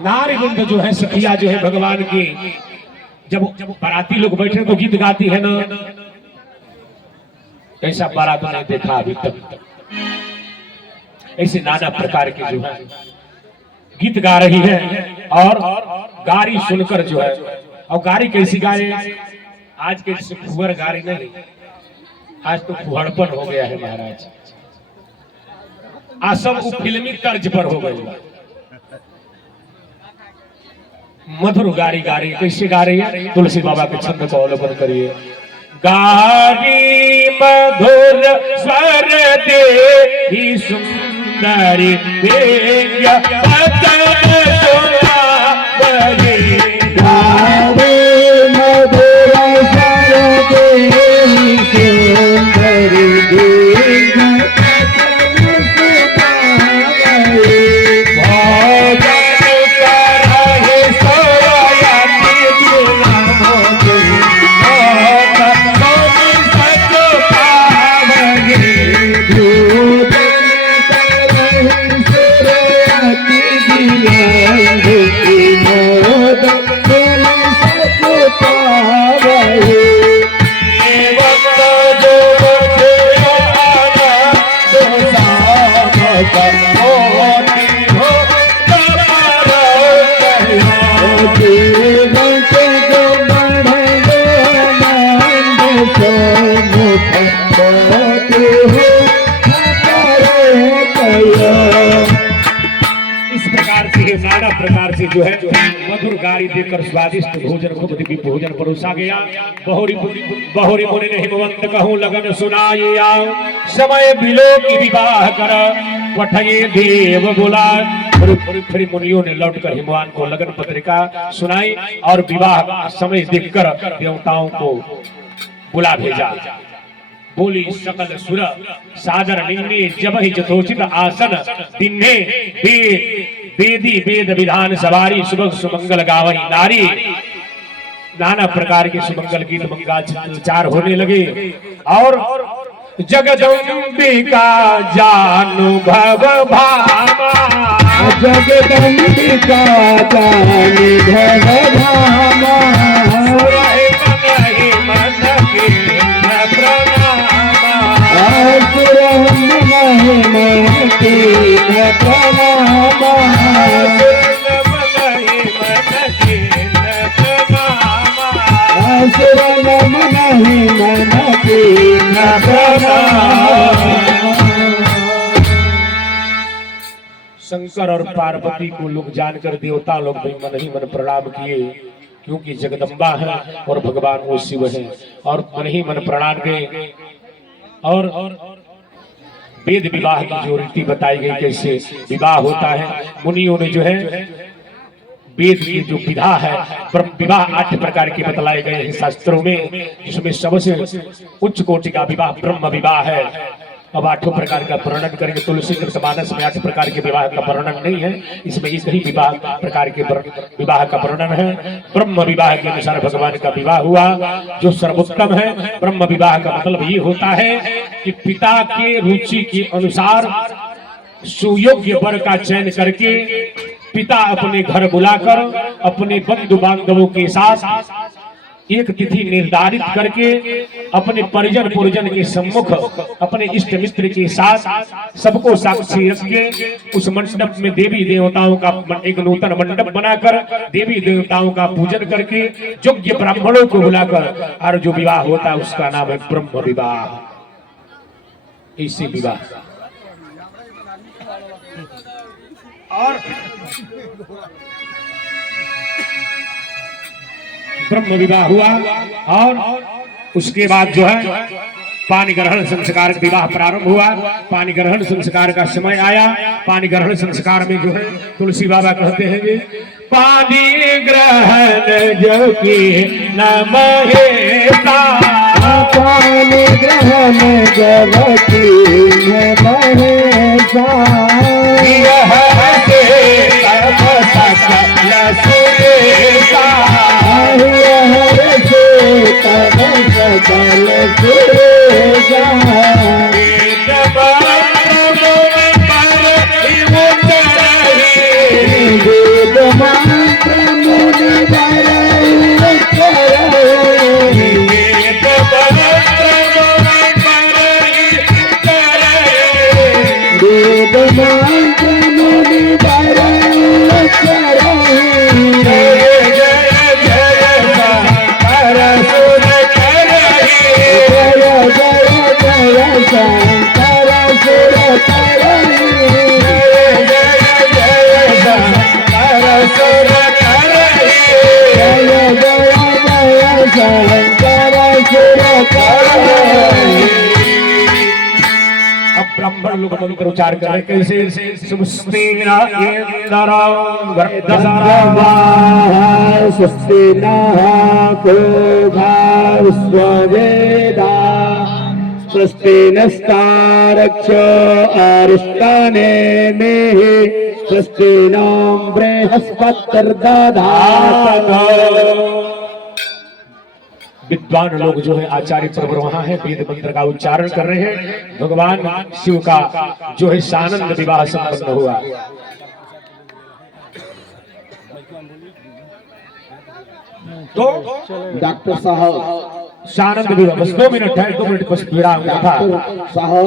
नारीवृंद जो है सखिया जो है भगवान की, जब बाराती लोग बैठे तो गीत गाती है ना, ऐसा बारात नहीं देखा अभी तक। ऐसे नाना प्रकार के जो है गीत गा रही है और गारी सुनकर जो है, और गारी कैसी गाए, आज के जैसे फुहर गारी नहीं, आज तो फुहड़पन हो गया है महाराज। आज सब फिल्मी तर्ज पर हो गए। मधुर गारी गा रही है, कैसे गा रही है, तुलसी बाबा के छंद को अवलोकन करिए। गारी मधुर स्वर दे ही सुंदरी नाना प्रकार से जो है मधुर गारी देकर स्वादिष्ट भोजन खूब दिव्य भोजन परोसा गया। बहुरी मुनि ने हिमवंत कहूँ लगन सुनाए आओ, समय बिलो की विवाह कर पठये देव बोला। फिर मुनियों ने लौटकर हिमवान को लगन पत्रिका सुनाई और विवाह का समय देखकर देवताओं को बुला भेजा। बोली सकल सुर सादर निम्ने जब ही यथोचित आसन तिन्हे वेदी वेद विधान सवारी सुबह सुमंगल गावई नारी। नाना प्रकार के सुमंगल गीत मंगलाचार होने लगे और जगदम्बिका जानुभव भामा, जगदम्बिका जानुभव भामा, शंकर और पार्वती को लोग जानकर देवता लोग भी मन ही मन प्रणाम किए, क्योंकि जगदम्बा है और भगवान वो शिव है, और मन ही मन प्रणाम गए। और वेद विवाह की जो रीति बताई गई, कैसे विवाह होता है, मुनियों ने जो है वेद की जो विधा है, ब्रह्म विवाह 8 प्रकार के बतलाए गए हैं शास्त्रों में, जिसमें सबसे उच्च कोटि का विवाह ब्रह्म विवाह है। अब 8 प्रकार का वर्णन करेंगे। तुलसी कृतमानस में 8 प्रकार के विवाह का वर्णन नहीं है, इसमें एक ही विवाह प्रकार के विवाह का वर्णन है। ब्रह्म विवाह के अनुसार भगवान का विवाह हुआ जो सर्वोत्तम है। ब्रह्म विवाह का मतलब ये होता है कि पिता के रुचि के अनुसार सुयोग्य वर का चयन करके पिता अपने घर बुलाकर अपने बंधु बांधवों के साथ एक तिथि निर्धारित करके अपने परिजन पुरजन के सम्मुख अपने इष्ट मित्र के साथ सबको साक्षी रख के उस मंडप में देवी देवताओं का एक नूतन मंडप बनाकर देवी देवताओं का पूजन करके योग्य ब्राह्मणों को बुलाकर और जो विवाह होता है उसका नाम है ब्रह्म विवाह। इसी विवाह और ब्रह्म विवाह हुआ और उसके बाद जो है पानी ग्रहण संस्कार विवाह प्रारंभ हुआ। पानी ग्रहण संस्कार का समय आया। पानी ग्रहण संस्कार में जो है तुलसी बाबा कहते हैं कि पानी ग्रहण जो की नम पानी ग्रहण जब की नमः ब्राह्मण लोग मंत्र उच्चार कर रहे कैसे सुस्तेना इंद्र वर्धसा स्वस्ति नः पूर्वा विश्ववेदा स्वस्ति नस्तारक्षो अरिष्टानेमिः स्वस्ति नो बृहस्पतिर्दधातु। विद्वान लोग जो है आचार्य प्रवर वहां है, वेद मंत्र का उच्चारण कर रहे हैं। भगवान शिव का जो है सानंद विवाह संपन्न हुआ। तो डॉक्टर साहब सानंद विवाह बस 2 मिनट है, 2 मिनट बस विराम था। साहब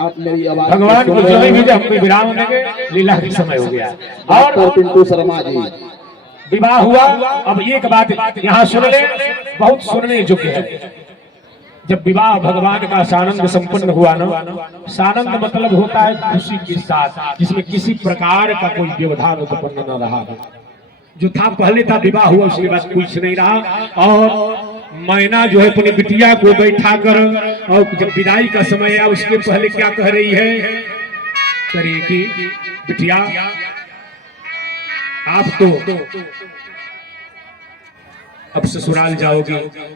आप मेरी आवाज भगवान को जो है हमको विराम देंगे, लीला का समय हो गया। और पिंटू शर्मा जी विवाह हुआ। अब एक बात यहाँ सुन ले, बहुत सुनने योग्य है। जब विवाह भगवान का सानंद संपन्न हुआ ना, सानंद मतलब होता है खुशी के साथ, जिसमें किसी प्रकार का कोई व्यवधान उत्पन्न न रहा। जो था पहले था विवाह हुआ, उसके बाद कुछ नहीं रहा। और मैना जो है अपनी बिटिया को बैठा कर, और जब विदाई का समय आया उसके पहले क्या कह रही है, करिए कि बिटिया आप तो अब ससुराल जाओगी,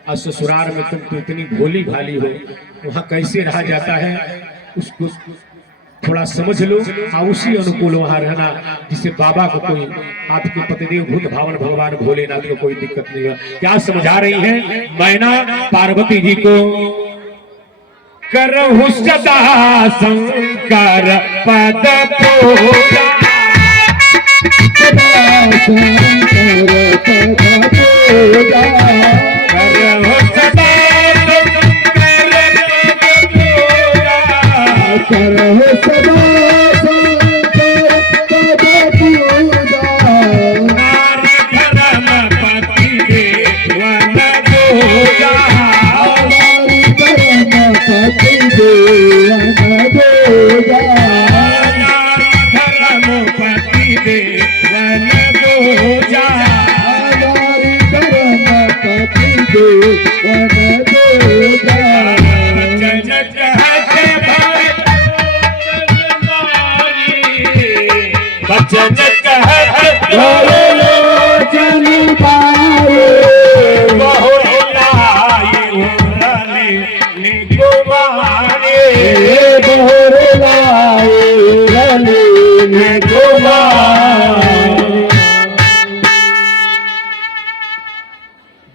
और ससुराल में तुम तो इतनी भोली भाली हो, वहां कैसे रहा जाता है उसको थोड़ा समझ लो, और उसी अनुकूल वहां रहना, जिससे बाबा को कोई आपके पतिदेव भूत भावन भगवान भोलेनाथ को कोई दिक्कत नहीं है। क्या समझा रही है मैना पार्वती जी को, करहु सदा शंकर पद पूजा,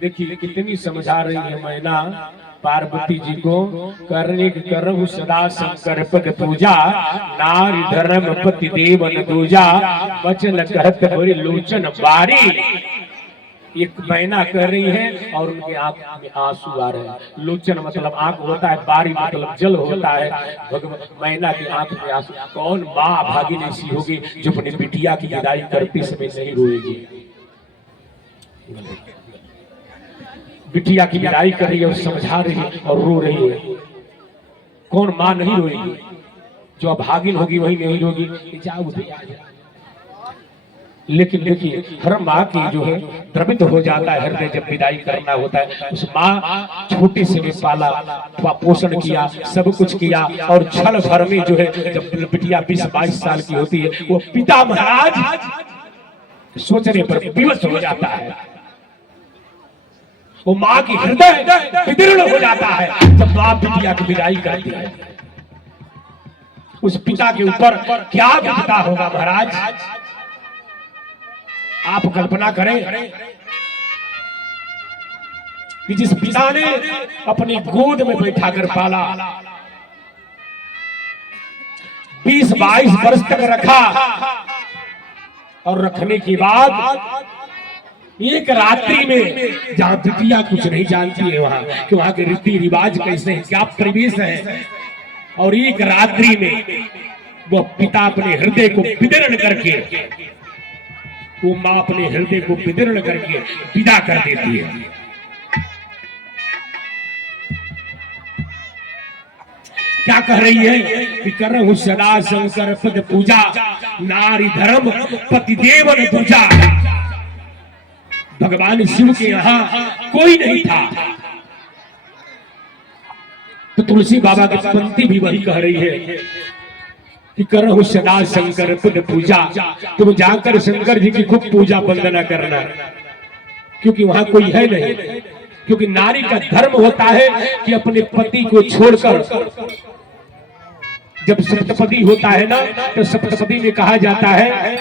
देखिए कितनी समझा रही है मैना पार्वती जी को, करने करहु सदा शंकर पद पूजा, नारी धर्म पति देवन दूजा, वचन कहत बड़ी लोचन बारी। एक मैना कर रही है और उनके आंख में आंसू आ रहे हैं। लोचन मतलब आंख होता है, बारी मतलब जल होता है। मैना की आंख में आंसू। कौन माँ भागिन ऐसी होगी जो अपनी बिटिया की विदाई करते समय नहीं रोएगी। बिटिया की विदाई कर रही है और समझा रही है और रो रही है। कौन माँ नहीं रोएगी? जो अभागिन होगी वही नहीं रोगी। जाओ लेकिन देखिए हर माँ की जो है द्रवित हो जाता है हृदय जब विदाई करना होता है। उस माँ छोटे से भी पाला, पोषण किया, सब कुछ किया, और क्षण भर में जो है जब बिटिया 20-22 साल की होती है, वो पिता महाराज सोचने पर विवश हो जाता है। वो माँ की हृदय विदीर्ण हो जाता है जब माँ बिटिया की विदाई करती है। उस पिता के ऊपर क्या बीतता होगा महाराज, आप कल्पना करें कि जिस पिता ने अपनी गोद में बैठा कर पाला, 20-22 वर्ष तक रखा, और रखने के बाद एक रात्रि में, जहां बिटिया कुछ नहीं जानती है वहां कि वहां के रीति रिवाज कैसे हैं, क्या परिवेश है, और एक रात्रि में वो पिता अपने हृदय को विदीर्ण करके, वो माँ अपने हृदय को विदीर्ण करके विदा कर देती है। क्या कह रही है कि करहु सदा शंकर पद पूजा, नारी धर्म पति देवन दूजा। भगवान शिव के यहाँ कोई नहीं था, तो तुलसी बाबा की पंक्ति भी वही कह रही है कि करहु सदा शंकर पद पूजा। तुम जाकर शंकर जी की खूब पूजा वंदना करना, क्योंकि वहां कोई है नहीं। क्योंकि नारी का धर्म होता है कि अपने पति को छोड़कर, जब सप्तपदी होता है ना, तो सप्तपदी में कहा जाता है,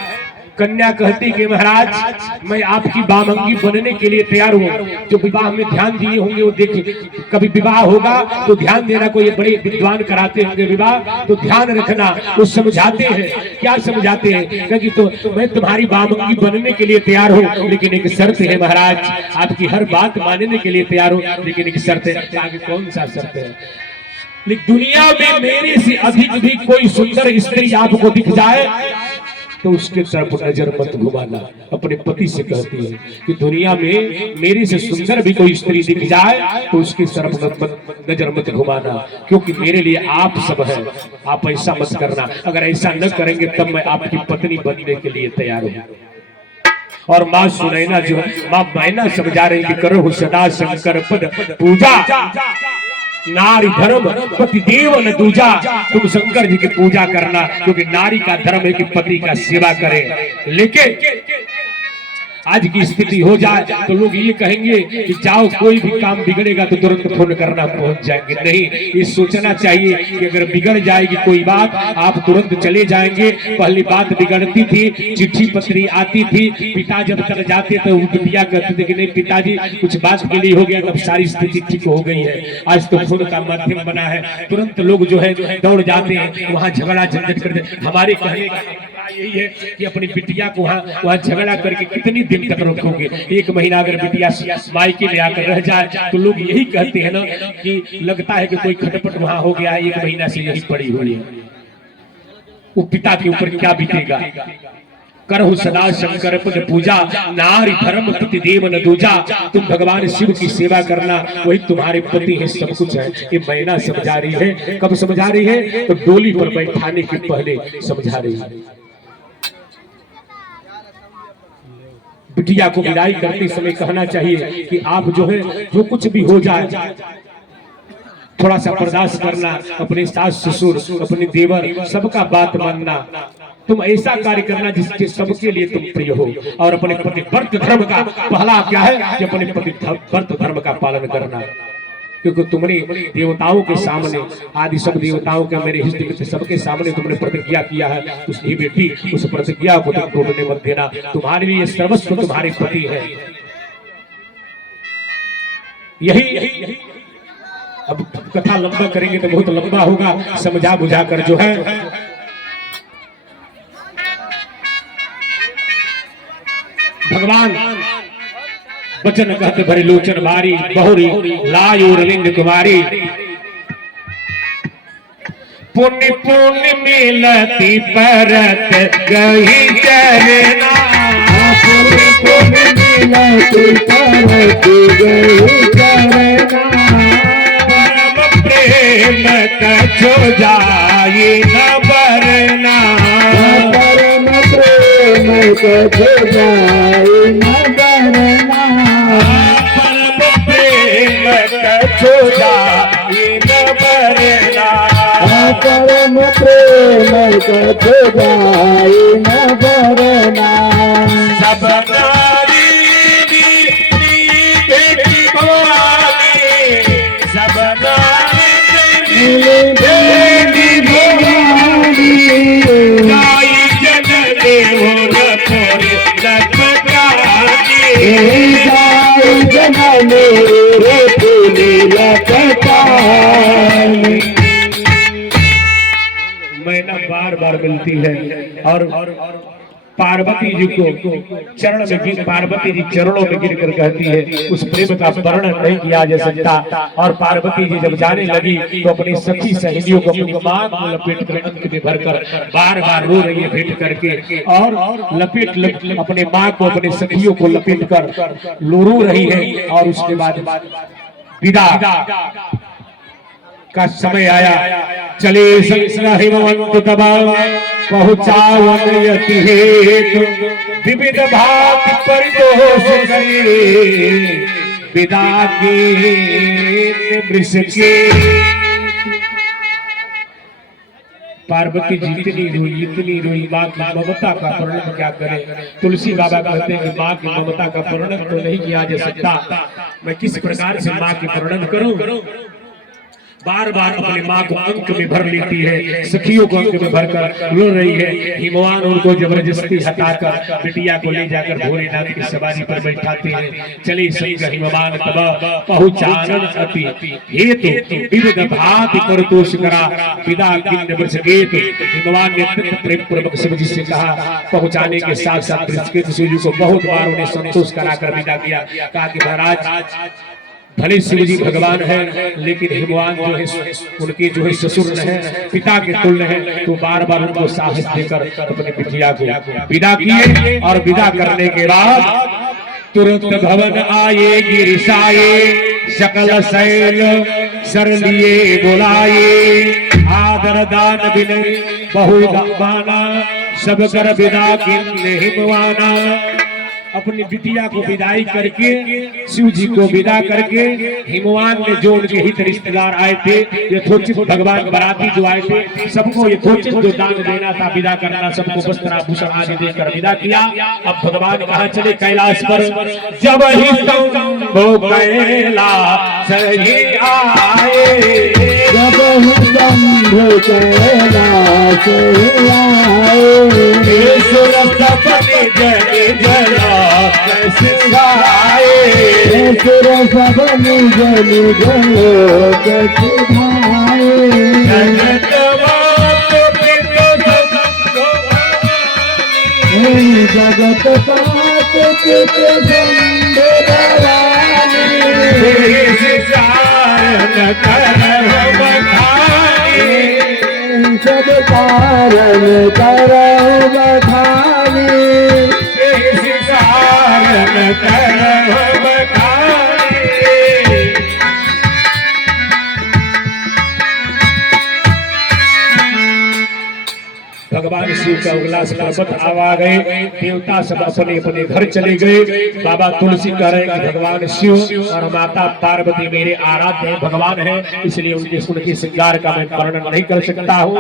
कन्या कहती कि महाराज मैं आपकी बामंगी बनने के लिए तैयार हूँ। जो विवाह में ध्यान दिए होंगे वो देखिए, कभी विवाह होगा तो ध्यान देना, कोई बड़े विद्वान कराते होंगे विवाह तो ध्यान रखना, वो समझाते हैं। क्या समझाते हैं? क्योंकि तो मैं तुम्हारी बामंगी बनने के लिए तैयार हूँ, लेकिन एक शर्त है महाराज, आपकी हर बात मानने के लिए तैयार हूँ, लेकिन एक शर्त है। आगे कौन सा शर्त है? लेकिन दुनिया में मेरे से अधिक भी कोई सुंदर स्त्री आपको दिख जाए तो उसके तरफ नजर मत घुमाना। अपने पति से कहती है कि दुनिया में मेरे से सुंदर भी कोई स्त्री दिख जाए तो उसकी तरफ नजर मत घुमाना, क्योंकि मेरे लिए आप सब है। आप ऐसा मत करना, अगर ऐसा न करेंगे तब मैं आपकी पत्नी बनने के लिए तैयार हूँ। और माँ सुनैना जो माँ मैना समझा रही कि करो सदा शंकर पद पूजा, नारी धर्म पति देव न दूजा। तुम शंकर जी की पूजा करना, क्योंकि नारी का धर्म है कि पति का सेवा करे। लेकिन आज की स्थिति हो जाए तो लोग ये कहेंगे कि जाओ कोई भी काम बिगड़ेगा तो तुरंत फोन करना पहुंच जाएंगे। नहीं, ये सोचना चाहिए कि अगर बिगड़ जाएगी कोई बात आप तुरंत चले जाएंगे। पहली बात बिगड़ती थी, चिट्ठी पत्री आती थी, पिता जब तक जाते तो बिटिया कहते थे कि नहीं पिताजी कुछ बात के लिए हो गया, तब सारी स्थिति ठीक हो गई है। आज तो फोन का माध्यम बना है, तुरंत लोग जो है दौड़ जाते हैं, वहां झगड़ा झंझट करते। हमारे कहने का यही है कि अपनी बिटिया को वहाँ झगड़ा करके कितनी दिन तक रखोगे? एक महीना अगर बिटिया मायके ले आकर रह जाए तो लोग यही कहते हैं ना कि लगता है कि कोई खटपट वहां हो गया है, एक महीना से यही पड़ी हुई है। वो पिता के ऊपर क्या बीतेगा? करहु सदा शंकर पद पूजा, नारी धर्म पति देव न दूजा। तुम भगवान शिव की सेवा करना, वही तुम्हारे पति है, सब कुछ है। ये मैना समझा रही है। कब समझा रही है? तो डोली पर बैठाने के पहले समझा रही है। बिटिया को विदाई करते समय कहना चाहिए कि आप जो है जो कुछ भी हो जाए थोड़ा सा बर्दाश्त करना। अपने सास ससुर अपने देवर सबका बात मानना। तुम ऐसा कार्य करना जिसके सबके लिए तुम प्रिय हो। और अपने पति व्रत धर्म का पहला क्या है कि अपने पति व्रत धर्म का पालन करना, क्योंकि तुमने देवताओं के सामने, आदि सब देवताओं के मेरे हित मित्र सबके सामने तुमने प्रतिज्ञा किया है। उसकी बेटी उस प्रतिज्ञा को तुम तोड़ने मत देना। तुम्हारे लिए सर्वस्व तुम्हारे पति है। यही अब कथा लंबा करेंगे तो बहुत लंबा होगा, समझा बुझा कर जो है भगवान वचन कहते भरे लोचन भारी बहुरी लायूर लिंग कुमारी। पुण्य पुण्य मिलती परत गई चरना, पुण्य पुण्य मिलती परत गई चरना। परम प्रेम कछो जाए न बरना, परम प्रेम कछो जाए न बरना। परम प्रेम कछो जाए न बरना, परम प्रेम कछो जाए न बरना। सब नारी बेटी भवानी, सब नारी बेटी भवानी। गाई जन देव न तोरे लखतानी, गाई जन मेरे तूने लखतानी। मैना बार बार मिलती है और पार्वती जी को चरण में गिर, पार्वती जी चरणों में गिर कर कहती है। उस प्रेम का वर्णन नहीं किया जा सकता। और पार्वती जी जब जाने लगी तो अपनी सखी सहेलियों को अपनी मां को लपेट कर अंक में भरकर बार बार रो रही है भेंट करके, और लपेट अपने मां को अपने सखियों को लपेट कर रो रही है। और उसके बाद विदा का समय आया। चले हिमवंत तबा पहुँचावन यति हेतु, विविध भांति परितोष करे विदा के वृष के। पार्वती जी इतनी रोई माँ की ममता का वर्णन क्या करें। तुलसी बाबा कहते हैं कि माँ की ममता का वर्णन तो नहीं किया जा सकता, मैं किस प्रकार से माँ की वर्णन करूं। बार बार अपने माँ को अंक में भर लेती है, सखियों को अंक में भरकर रो रही है। हिमवान उनको जबरदस्ती हटाकर बिटिया को ले जाकर भोलेनाथ की सवारी पर बैठाते हैं। चले संग हिमवान तब पहुँचानन अति हेतु विविध भांति करतोष करा विदा किन्न वृषकेतु। हिमवान ने अत्यंत प्रेम पूर्वक शिव जी से कहा, पहुँचाने के साथ साथ वृषकेतु शिव जी को बहुत बार उन्हें संतोष कराकर विदा किया। कहा कि महाराज भले शिव जी भगवान है, लेकिन हिमवान जो है उनके जो है ससुर है, पिता के तुल्य है, तो बार बार उनको साहस देकर अपने बिटिया को विदा किए। और विदा करने के बाद तुरंत भवन आए गिरिशाए सकल शैल सर लिए बुलाए। आदर दान विनय बहु माना सब कर विदा किन्ने हिमवाना। अपनी बिटिया को विदाई करके शिव जी को विदा करके हिमवान ने जो उनके हित रिश्तेदार आए थे, यथोचित भगवान बराती जो आए थे, सबको यथोचित जो दान देना था विदा करना, सबको वस्त्र आभूषण आदि देकर विदा किया। अब भगवान कहाँ चले? कैलाश पर। जब ही शंभो कैलाश ही आए, जब ही शंभो कैलाश आए, सुर सपने जग जला कैसे गाए। सुर सपने जल जलो कैसे भाए। जगत पात चित शंभो भवानी। सब कारण करो बखानी। भगवान शिव का उल्लास पर्वत आ गए। देवता सब अपने अपने घर चले गए। बाबा तुलसी कह रहे हैं कि भगवान शिव और माता पार्वती मेरे आराध्य हैं, भगवान हैं, इसलिए उनके श्रृंगार का मैं वर्णन नहीं कर सकता हूँ।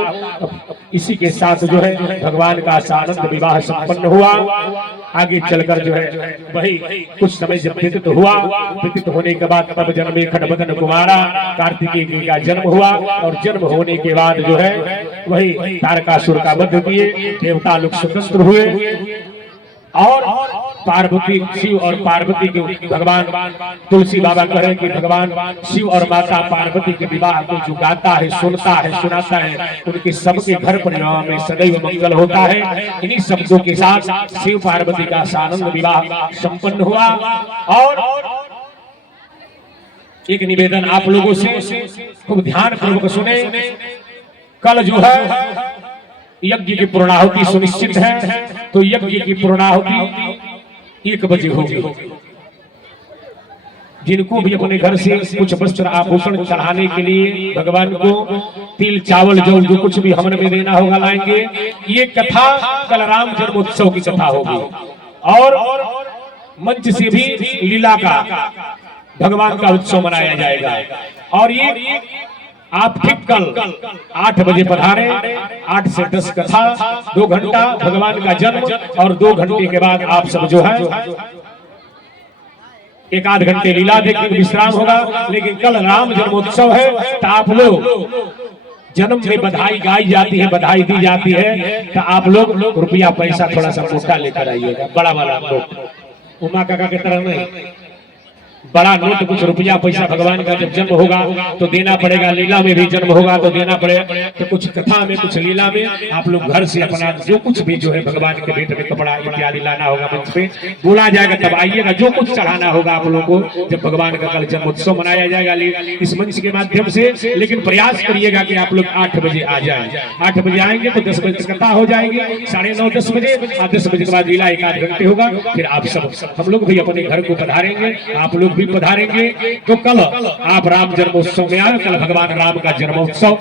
इसी के साथ जो है भगवान का सानंद विवाह संपन्न हुआ। आगे चलकर जो है वही कुछ समय जब व्यतीत हुआ, व्यतीत होने के बाद तब जन्मे खटबदन कुमारा, कार्तिकेय का जन्म हुआ। और जन्म होने के बाद जो है वही तारकासुर का वध किए, देवता लोग स्वतंत्र हुए। और पार्वती शिव और पार्वती के भगवान तुलसी बाबा कह रहे कि भगवान शिव और माता पार्वती के विवाह को जो गाता है, सुनता है, सुनाता है, उनके सबके घर परिवार में सदैव मंगल होता है। इन्हीं शब्दों के साथ शिव पार्वती का सानंद विवाह संपन्न हुआ। और एक निवेदन आप लोगों से खूब ध्यान पूर्वक सुने। कल जो है यज्ञ की पूर्णाहुति सुनिश्चित है, तो यज्ञ की पूर्णाहुति 1 बजे होगी। जिनको भी अपने घर से कुछ वस्त्र आभूषण चढ़ाने के लिए भगवान को तिल चावल जो कुछ भी हवन में देना होगा लाएंगे। ये कथा कल राम जन्मोत्सव की कथा होगी। और मंच से भी लीला का भगवान का उत्सव मनाया जाएगा। और ये आप ठीक कल 8 बजे पधारे। 8 से 10 कथा, 2 घंटा भगवान का जन्म, और 2 घंटे के बाद आप सब जो है 1-8 घंटे लीला देखने को विश्राम होगा। लेकिन कल राम जन्मोत्सव है, तो आप लोग जन्म में बधाई गाई जाती है, बधाई दी जाती है, तो आप लोग रुपया पैसा थोड़ा सा मोटा लेकर आइएगा, बड़ा वाला नोट, उमा काका की तरह नहीं, बड़ा नोट, कुछ रुपया पैसा। भगवान का जब जन्म होगा तो देना पड़ेगा, लीला में भी जन्म होगा तो देना पड़ेगा। तो कुछ कथा में, कुछ लीला में आप लोग घर से अपना जो कुछ भी जो है भगवान के भेंट में कपड़ा इत्यादि लाना होगा, मंच पे बोला जाएगा, तब आइएगा। जो कुछ चढ़ाना होगा आप लोगों को जब भगवान का कल जन्मोत्सव मनाया जाएगा इस मंच के माध्यम से। लेकिन प्रयास करिएगा कि आप लोग 8 बजे आ जाए। 8 बजे आएंगे तो 10 बजे तक कथा हो जाएगी, 9:30-10 बजे। 10 बजे के बाद लीला 1-8 घंटे होगा। फिर आप सब हम लोग भी अपने घर को पधारेंगे, आप लोग भी पधारेंगे। तो कल आप राम जन्मोत्सव में आए, कल भगवान राम का जन्मोत्सव